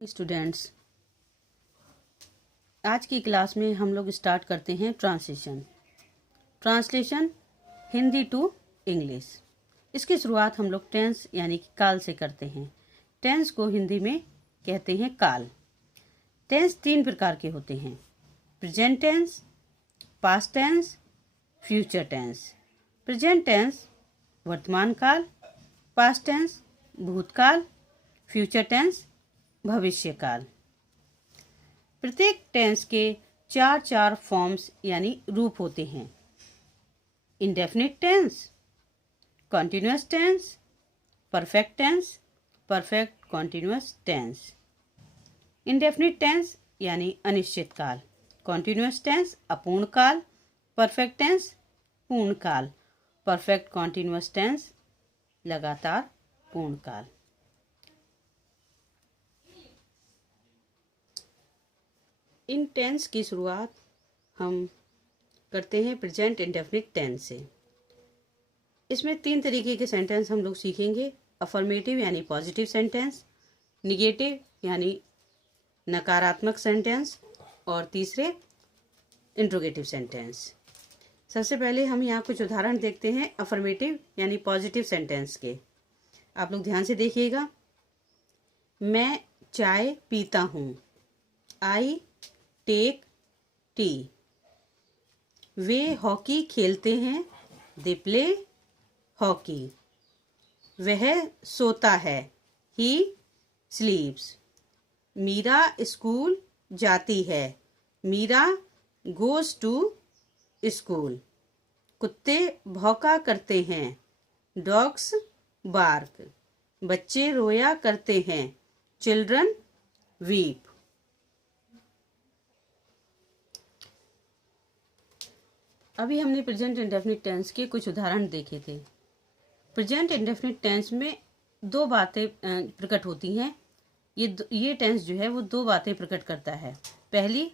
Students, आज की class में हम लोग स्टार्ट करते हैं ट्रांसलेशन हिंदी टू इंग्लिश। इसकी शुरुआत हम लोग टेंस यानी कि काल से करते हैं। टेंस को हिंदी में कहते हैं काल। टेंस 3 प्रकार के होते हैं: present tense, past tense, future tense. Present tense वर्तमान काल, पास्ट टेंस भूतकाल, फ्यूचर टेंस भविष्य काल। प्रत्येक टेंस के चार फॉर्म्स यानी रूप होते हैं: indefinite tense, continuous tense, perfect tense, perfect continuous tense. Indefinite tense यानी अनिश्चित काल, कॉन्टिन्यूअस टेंस अपूर्ण काल, परफेक्ट टेंस पूर्ण काल, परफेक्ट कॉन्टिन्यूअस टेंस लगातार पूर्ण काल। इन टेंस की शुरुआत हम करते हैं प्रेजेंट इंडेफिनिट टेंस से। इसमें 3 तरीके के सेंटेंस हम लोग सीखेंगे: अफर्मेटिव यानी पॉजिटिव सेंटेंस, निगेटिव यानी नकारात्मक सेंटेंस, और तीसरे इंट्रोगेटिव सेंटेंस। सबसे पहले हम यहाँ कुछ उदाहरण देखते हैं अफर्मेटिव यानी पॉजिटिव सेंटेंस के। आप लोग ध्यान से देखिएगा। मैं चाय पीता हूँ, आई टेक टी। वे हॉकी खेलते हैं, दे प्ले हॉकी। वह सोता है, ही स्लीप्स। मीरा स्कूल जाती है, मीरा गोज टू स्कूल। कुत्ते भौंका करते हैं, डॉग्स बार्क। बच्चे रोया करते हैं, चिल्ड्रन वीप। अभी हमने प्रेजेंट इंडेफिनिट टेंस के कुछ उदाहरण देखे थे। प्रेजेंट इंडेफिनिट टेंस में 2 बातें प्रकट होती हैं। ये टेंस जो है वो 2 बातें प्रकट करता है। पहली,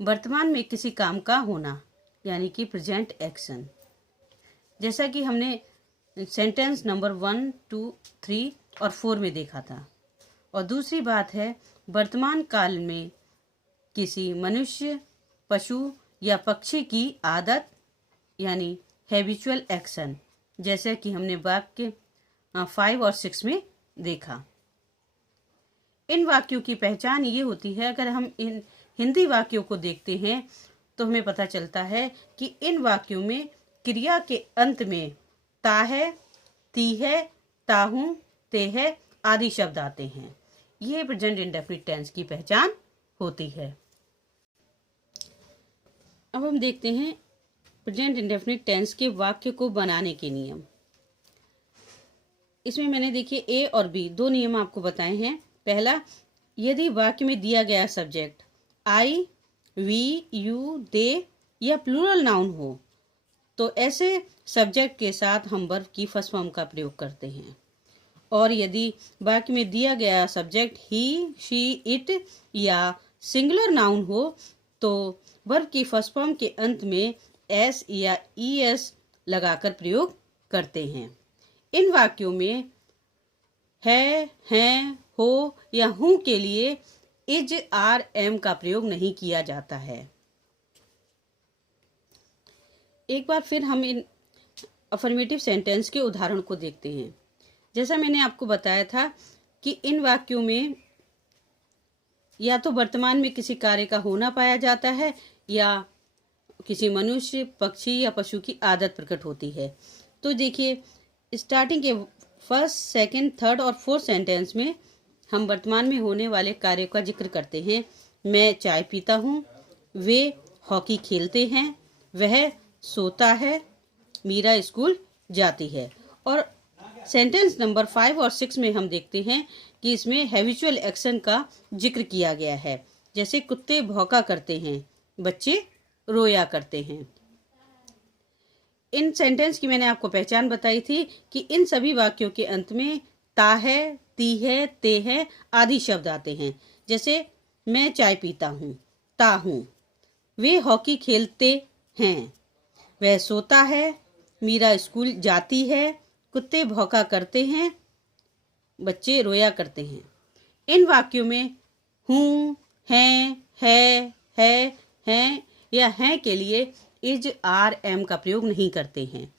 वर्तमान में किसी काम का होना यानी कि प्रेजेंट एक्शन, जैसा कि हमने सेंटेंस नंबर 1, 2, 3 और 4 में देखा था। और दूसरी बात है वर्तमान काल में किसी मनुष्य, पशु या पक्षी की आदत यानी हैबिचुअल एक्शन, जैसे कि हमने वाक्य 5 और 6 में देखा। इन वाक्यों की पहचान ये होती है, अगर हम इन हिंदी वाक्यों को देखते हैं तो हमें पता चलता है कि इन वाक्यों में क्रिया के अंत में ता है, ती है, ताहूं, ते है आदि शब्द आते हैं। ये प्रेजेंट इंडेफिनिट टेंस की पहचान होती है। अब हम देखते हैं प्रेजेंट इंडेफिनिट टेंस के वाक्य को बनाने के नियम। इसमें मैंने देखिए ए और बी 2 नियम आपको बताए हैं। पहला, यदि वाक्य में दिया गया सब्जेक्ट आई, वी, यू, दे या प्लूरल नाउन हो तो ऐसे सब्जेक्ट के साथ हम वर्ब की फर्स्ट फॉर्म का प्रयोग करते हैं। और यदि वाक्य में दिया गया सब्जेक्ट ही, शी, इट या सिंगुलर नाउन हो तो वर्ब की फर्स्ट फॉर्म के अंत में एस या ईएस लगाकर प्रयोग करते हैं। इन वाक्यों में है, हैं, हो या हूं के लिए इज, आर, एम का प्रयोग नहीं किया जाता है। एक बार फिर हम इन अफर्मेटिव सेंटेंस के उदाहरण को देखते हैं। जैसा मैंने आपको बताया था कि इन वाक्यों में या तो वर्तमान में किसी कार्य का होना पाया जाता है या किसी मनुष्य, पक्षी या पशु की आदत प्रकट होती है। तो देखिए, स्टार्टिंग के फर्स्ट, सेकंड, थर्ड और फोर्थ सेंटेंस में हम वर्तमान में होने वाले कार्य का जिक्र करते हैं। मैं चाय पीता हूँ, वे हॉकी खेलते हैं, वह सोता है, मीरा स्कूल जाती है। और सेंटेंस नंबर 5 और 6 में हम देखते हैं कि इसमें हैबिचुअल एक्शन का जिक्र किया गया है, जैसे कुत्ते भौंका करते हैं, बच्चे रोया करते हैं। इन सेंटेंस की मैंने आपको पहचान बताई थी कि इन सभी वाक्यों के अंत में ता है, ती है, ते है आदि शब्द आते हैं। जैसे मैं चाय पीता हूँ, ता हूँ। वे हॉकी खेलते हैं, वह सोता है, मीरा स्कूल जाती है, कुत्ते भौंका करते हैं, बच्चे रोया करते हैं। इन वाक्यों में हूँ, है या हैं के लिए इज, आर, एम का प्रयोग नहीं करते हैं।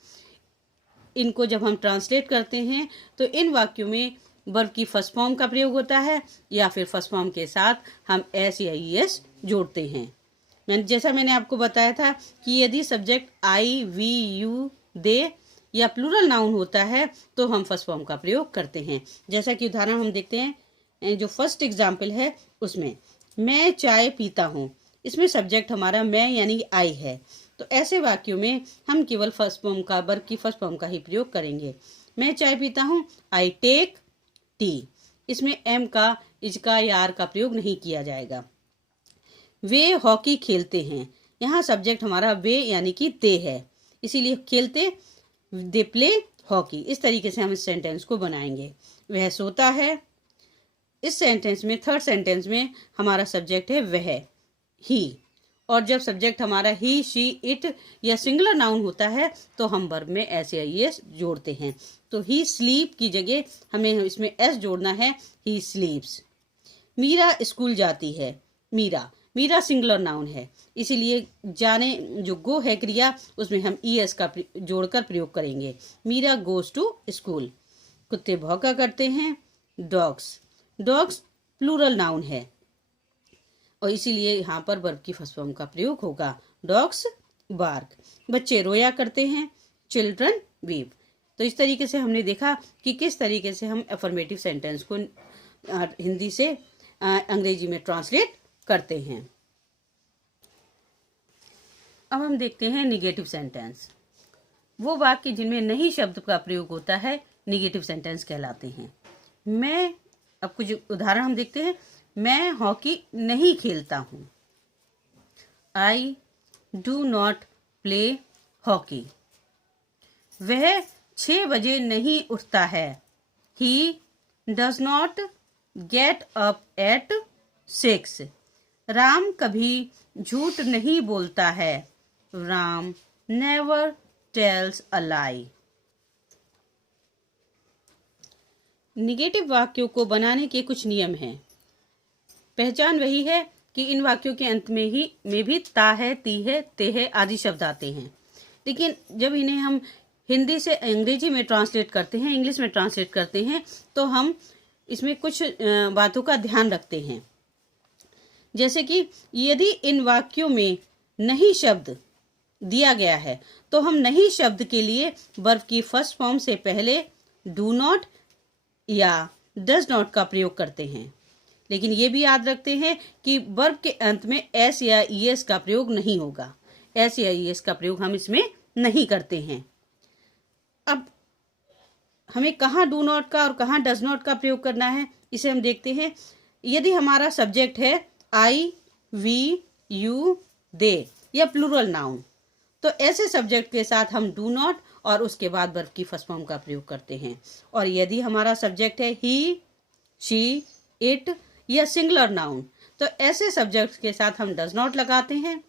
इनको जब हम ट्रांसलेट करते हैं तो इन वाक्यों में वर्ब की फर्स्ट फॉर्म का प्रयोग होता है या फिर फर्स्ट फॉर्म के साथ हम एस या ईएस जोड़ते हैं। जैसा मैंने आपको बताया था कि यदि सब्जेक्ट आई, वी, यू, दे या प्लूरल नाउन होता है तो हम फर्स्ट फॉर्म का प्रयोग करते हैं। जैसा कि उदाहरण हम देखते हैं, जो फर्स्ट एग्जाम्पल है उसमें मैं चाय पीता हूँ, इसमें सब्जेक्ट हमारा मैं यानी आई है। तो ऐसे वाक्यों में हम केवल फर्स्ट फॉर्म का, वर्ब की फर्स्ट फॉर्म का ही प्रयोग करेंगे। मैं चाय पीता हूँ, आई टेक टी, इसमें एम का, इज का या आर का प्रयोग नहीं किया जाएगा। वे हॉकी खेलते हैं, यहाँ सब्जेक्ट हमारा वे यानी कि दे है, इसीलिए खेलते, दे प्ले हॉकी। इस तरीके से हम इस सेंटेंस को बनाएंगे। वह सोता है, इस सेंटेंस में, थर्ड सेंटेंस में हमारा सब्जेक्ट है वह, ही, और जब सब्जेक्ट हमारा ही, शी, इट या सिंगुलर नाउन होता है तो हम वर्ब में एस या ईएस जोड़ते हैं। तो ही स्लीप की जगह हमें इसमें एस जोड़ना है, ही स्लीप्स। मीरा स्कूल जाती है, मीरा सिंगुलर नाउन है, इसीलिए जाने जो गो है क्रिया उसमें हम ईएस का जोड़कर प्रयोग करेंगे। Meera goes to school. कुत्ते भौंका करते हैं, डॉग्स प्लूरल नाउन है और इसीलिए यहाँ पर वर्ब की फर्स्ट फॉर्म का प्रयोग होगा, डॉग्स बार्क। बच्चे रोया करते हैं, चिल्ड्रन वीप। तो इस तरीके से हमने देखा कि किस तरीके से हम अफर्मेटिव सेंटेंस को हिंदी से अंग्रेजी में ट्रांसलेट करते हैं। अब हम देखते हैं निगेटिव सेंटेंस। वो वाक्य जिनमें नहीं शब्द का प्रयोग होता है निगेटिव सेंटेंस कहलाते हैं। मैं, अब कुछ उदाहरण हम देखते हैं। मैं हॉकी नहीं खेलता हूँ, I do not play hockey. वह 6 बजे नहीं उठता है, he does not get up at 6। Ram कभी झूठ नहीं बोलता है, राम नेवर टेल्स अ लाई। निगेटिव वाक्यों को बनाने के कुछ नियम हैं। पहचान वही है कि इन वाक्यों के अंत में भी ता है, ती है, ते है आदि शब्द आते हैं, लेकिन जब इन्हें हम हिंदी से अंग्रेजी में ट्रांसलेट करते हैं, इंग्लिश में ट्रांसलेट करते हैं, तो हम इसमें कुछ बातों का ध्यान रखते हैं। जैसे कि यदि इन वाक्यों में नहीं शब्द दिया गया है तो हम नहीं शब्द के लिए वर्ब की फर्स्ट फॉर्म से पहले डू नॉट या डज नॉट का प्रयोग करते हैं, लेकिन ये भी याद रखते हैं कि वर्ब के अंत में एस या ईएस का प्रयोग नहीं होगा। एस या ईएस का प्रयोग हम इसमें नहीं करते हैं। अब हमें कहाँ डू नॉट का और कहाँ डज नॉट का प्रयोग करना है, इसे हम देखते हैं। यदि हमारा सब्जेक्ट है आई, वी, यू, दे या प्लूरल नाउन, तो ऐसे सब्जेक्ट के साथ हम डू नॉट और उसके बाद वर्ब की फर्स्ट फॉर्म का प्रयोग करते हैं। और यदि हमारा सब्जेक्ट है ही, शी, इट या सिंगुलर नाउन, तो ऐसे सब्जेक्ट के साथ हम डज नॉट लगाते हैं,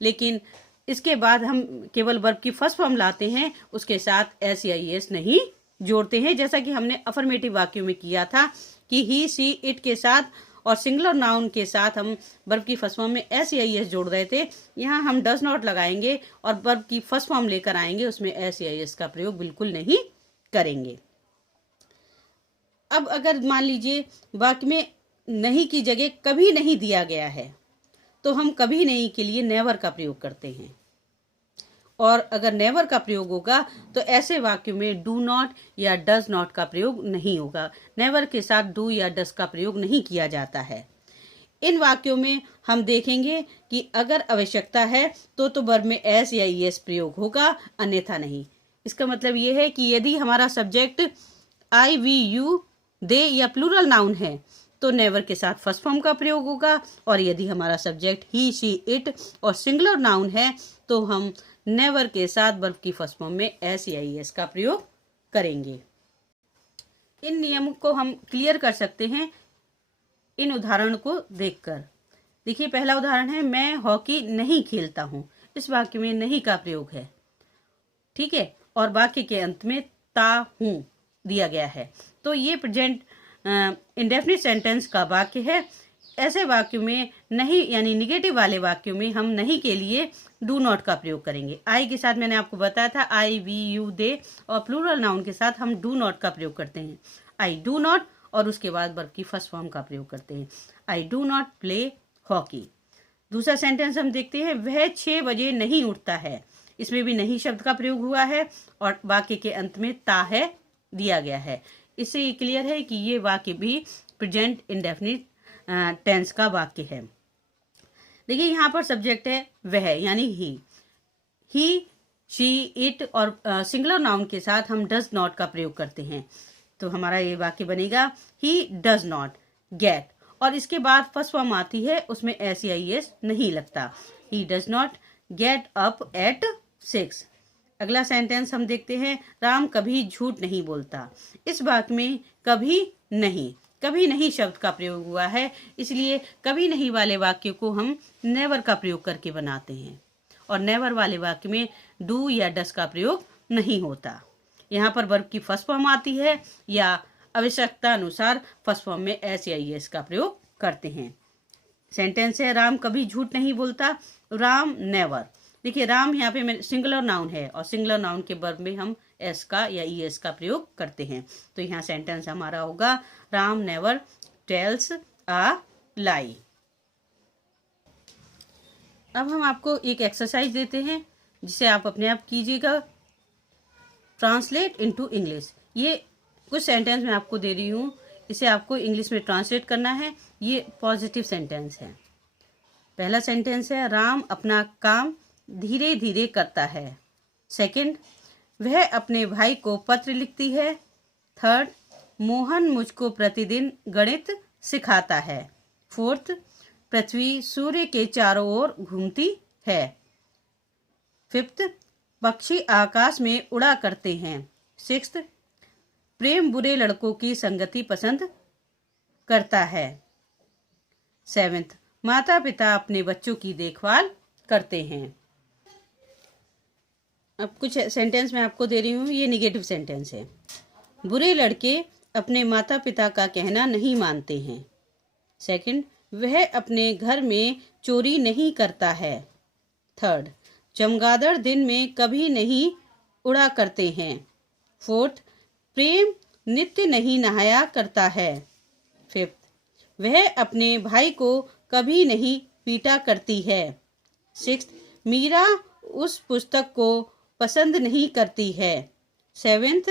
लेकिन इसके बाद हम केवल वर्ब की फर्स्ट फॉर्म लाते हैं, उसके साथ एस या ईएस नहीं जोड़ते हैं, जैसा कि हमने अफर्मेटिव वाक्यों में किया था कि ही, सी, इट के साथ और सिंगुलर नाउन के साथ हम वर्ब की फर्स्ट फॉर्म में एस या ईएस जोड़ रहे थे। यहाँ हम डज नॉट लगाएंगे और वर्ब की फर्स्ट फॉर्म लेकर आएंगे, उसमें एस या ईएस का प्रयोग बिल्कुल नहीं करेंगे। अब अगर मान लीजिए वाक्य में नहीं की जगह कभी नहीं दिया गया है, तो हम कभी नहीं के लिए नेवर का प्रयोग करते हैं, और अगर नेवर का प्रयोग होगा तो ऐसे वाक्यों में डू नॉट या डज नॉट का प्रयोग नहीं होगा। नेवर के साथ डू या डज का प्रयोग नहीं किया जाता है। इन वाक्यों में हम देखेंगे कि अगर आवश्यकता है तो वर्ब में एस या ईएस प्रयोग होगा, अन्यथा नहीं। इसका मतलब ये है कि यदि हमारा सब्जेक्ट आई, वी, यू, दे या प्लूरल नाउन है तो नेवर के साथ फर्स्ट फॉर्म का प्रयोग होगा, और यदि हमारा सब्जेक्ट ही, शी, इट और सिंगुलर नाउन है तो हम नेवर के साथ वर्ब की फर्स्ट फॉर्म में एस या ईएस का प्रयोग करेंगे। इन नियमों को हम क्लियर कर सकते हैं इन उदाहरण को देखकर। देखिए, पहला उदाहरण है मैं हॉकी नहीं खेलता हूँ। इस वाक्य में नहीं का प्रयोग है, ठीक है, और वाक्य के अंत में ता हूँ दिया गया है, तो ये प्रेजेंट इंडेफिनिट सेंटेंस का वाक्य है। ऐसे वाक्यों में नहीं यानी निगेटिव वाले वाक्यों में हम नहीं के लिए डू नॉट का प्रयोग करेंगे। आई के साथ मैंने आपको बताया था आई, वी, यू, दे, और प्लूरल नाउन के साथ हम डू नॉट का प्रयोग करते हैं। आई डू नॉट और उसके बाद वर्ब की फर्स्ट फॉर्म का प्रयोग करते हैं। I do not play hockey. दूसरा सेंटेंस हम देखते हैं, वह 6 बजे नहीं उठता है। इसमें भी नहीं शब्द का प्रयोग हुआ है और वाक्य के अंत में ता है दिया गया है। इससे क्लियर है कि ये वाक्य भी प्रेजेंट इंडेफिनिट टेंस का वाक्य है। देखिए यहाँ पर सब्जेक्ट है वह यानी ही, शी, इट और सिंगुलर नाउन के साथ हम डज नॉट का प्रयोग करते हैं। तो हमारा ये वाक्य बनेगा ही डज नॉट गेट, और इसके बाद फर्स्ट फॉर्म आती है उसमें SEIS नहीं लगता। He does not get up at 6। अगला सेंटेंस हम देखते हैं, राम कभी झूठ नहीं बोलता। इस वाक्य में कभी नहीं शब्द का प्रयोग हुआ है, इसलिए कभी नहीं वाले वाक्य को हम नेवर का प्रयोग करके बनाते हैं और नेवर वाले वाक्य में डू या डस का प्रयोग नहीं होता। यहाँ पर वर्ब की फर्स्ट फॉर्म आती है या आवश्यकता अनुसार फर्स्ट फॉर्म में SEIS का प्रयोग करते हैं। सेंटेंस है, राम कभी झूठ नहीं बोलता, राम नेवर। देखिए राम यहाँ पे सिंगुलर नाउन है और सिंगुलर नाउन के वर्ब में हम S का या ES का प्रयोग करते हैं। तो यहाँ सेंटेंस हमारा होगा राम नेवर टेल्स अ लाई। अब हम आपको एक एक्सरसाइज देते हैं जिसे आप अपने आप कीजिएगा। Translate into English. ये कुछ सेंटेंस मैं आपको दे रही हूँ, इसे आपको इंग्लिश में ट्रांसलेट करना है। ये पॉजिटिव सेंटेंस है। पहला सेंटेंस है, राम अपना काम धीरे धीरे करता है। सेकंड, वह अपने भाई को पत्र लिखती है। थर्ड, मोहन मुझको प्रतिदिन गणित सिखाता है। फोर्थ, पृथ्वी सूर्य के चारों ओर घूमती है। फिफ्थ, पक्षी आकाश में उड़ा करते हैं। सिक्स्थ, प्रेम बुरे लड़कों की संगति पसंद करता है। सेवेंथ, माता पिता अपने बच्चों की देखभाल करते हैं। अब कुछ सेंटेंस मैं आपको दे रही हूँ, ये निगेटिव सेंटेंस है। बुरे लड़के अपने माता पिता का कहना नहीं मानते हैं। सेकंड, वह अपने घर में चोरी नहीं करता है। थर्ड, चमगादड़ दिन में कभी नहीं उड़ा करते हैं। फोर्थ, प्रेम नित्य नहीं नहाया करता है। फिफ्थ, वह अपने भाई को कभी नहीं पीटा करती है। सिक्स्थ, मीरा उस पुस्तक को पसंद नहीं करती है। सेवेंथ,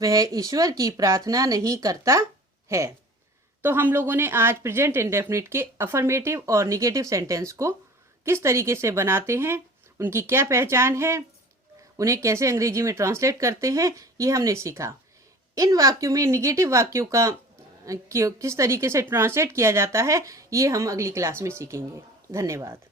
वह ईश्वर की प्रार्थना नहीं करता है। तो हम लोगों ने आज प्रेजेंट इंडेफिनिट के अफर्मेटिव और निगेटिव सेंटेंस को किस तरीके से बनाते हैं, उनकी क्या पहचान है, उन्हें कैसे अंग्रेजी में ट्रांसलेट करते हैं, ये हमने सीखा। इन वाक्यों में निगेटिव वाक्यों का किस तरीके से ट्रांसलेट किया जाता है, ये हम अगली क्लास में सीखेंगे। धन्यवाद।